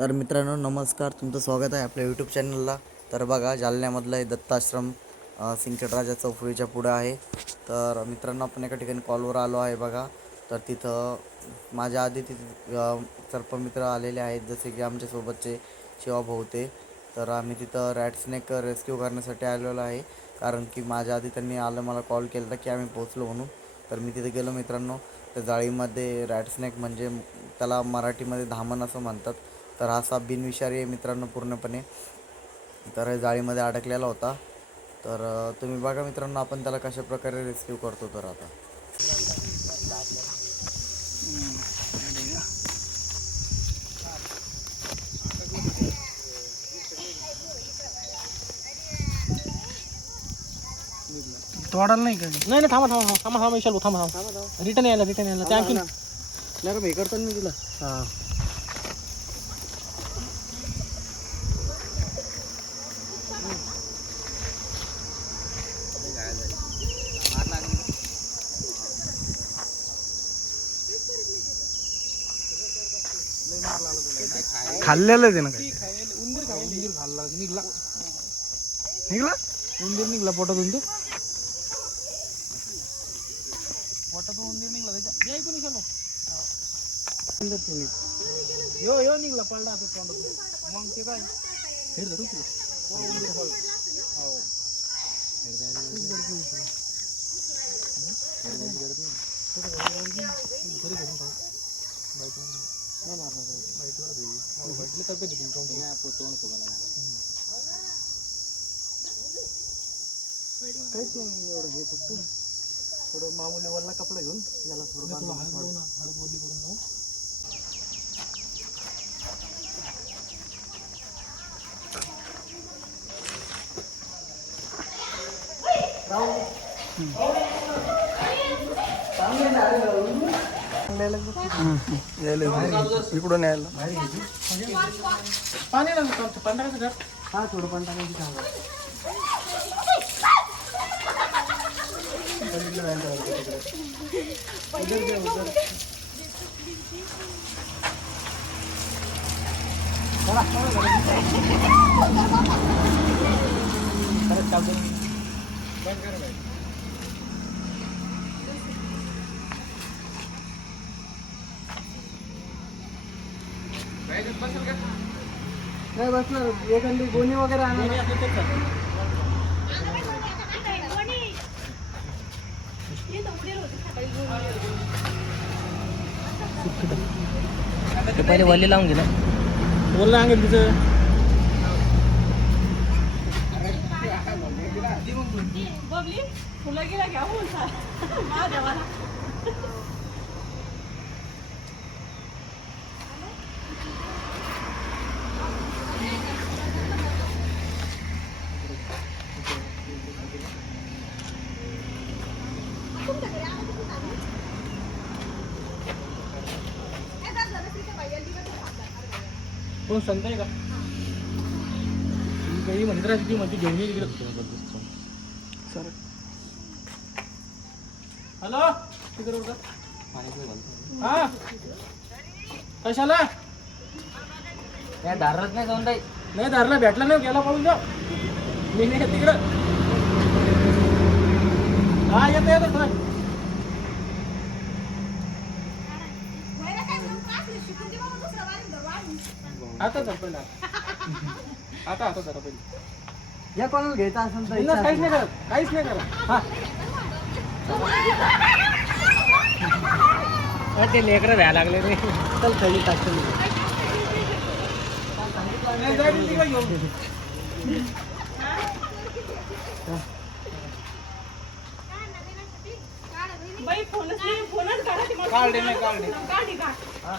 तर मित्रांनो नमस्कार. तुमचं स्वागत आहे आपल्या यूट्यूब चॅनलला तर बघा जालन्यामधलं हे दत्ताश्रम अ, चौफळीच्या चौफुलीच्या पुढं आहे. तर मित्रांनो आपण एका ठिकाणी कॉलवर आलो आहे बघा. तर तिथं माझ्या आधी तिथे सर्पमित्र आलेले आहेत जसे की आमच्यासोबतचे शिवा भोवते तर आम्ही तिथं रॅट स्नेक रेस्क्यू करण्यासाठी आलेलो आहे. कारण की माझ्या आधी त्यांनी आलं मला कॉल केला होता की आम्ही पोचलो म्हणून. तर मी तिथे गेलो मित्रांनो. त्या जाळीमध्ये रॅट स्नेक म्हणजे त्याला मराठीमध्ये धामण असं म्हणतात. तर हा साप बिनविषारी आहे मित्रांनो पूर्णपणे. तर हे जाळीमध्ये अडकलेला होता. तर तुम्ही बघा मित्रांनो आपण त्याला कशा प्रकारे रेस्क्यू करतो तर आता. तोडायला नाही का? नाही नाही थांबा थांबा थांबा थांबा थांबा विशाल भाऊ, थांबा थांबा. रिटर्न यायला रिटर्न यायला. त्या आणखी नाही हे करतो मी तुला. हां. खाल्लेलं आहे ना काही उंदीर खाल्ला निघला निघला उंदीर निघला पोटातून तो पोटातून उंदीर निघला त्याच्या या इकडून विशाल भाऊ. यो यो निघला पडला आता तोंडातून मग ते काय हेर धरू तुला उंदीर हो. घरी घरून खाऊ. काहीच नाही एवढं हे फक्त थोडं मामूली वल्ला कपडा घेऊन याला थोडं हळद हळद करून जाऊ इकडून यायला. पाणी का हा थोडं पाणी टाकायचं नाही बसणार. एखादी गोणी वगैरे आणा ते पहिले वल्ले लावून घे ना. बोलला अंगेल तिचं. बबली फुलं गेला घ्या बोलता माझ्या कोण संत आहे का ही काही मंदिराची ती मध्ये घेऊन ये तिकडे सर हॅलो तिकडे होता हा कशाला या दारात नाही जाऊन जाईल नाही धरला भेटला नाही गेला पळून जा मी नाही तिकडं हा येतो येतो सर आता धर पहिला. आता आता धरा पहिले. या कोणाला घ्यायचं असेल तर काहीच नाही करत. काहीच नाही करत. हा. ते लेकरं द्यायला लागले रे. चल खाली. नाही, घेऊन. बाई फोनच नाही फोनच काढा ती मला. काढ दे, नाही दे. हा. हा,